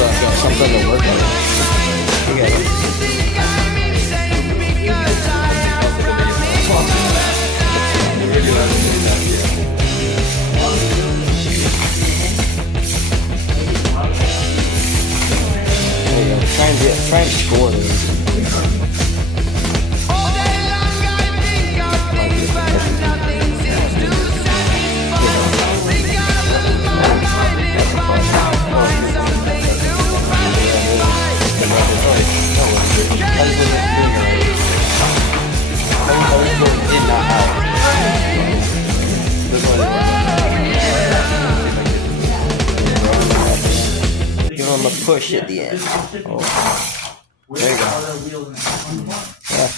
got something to work on. You got it. There you go. Try and score this. Give him a push at the end. Oh. There you go. Yeah.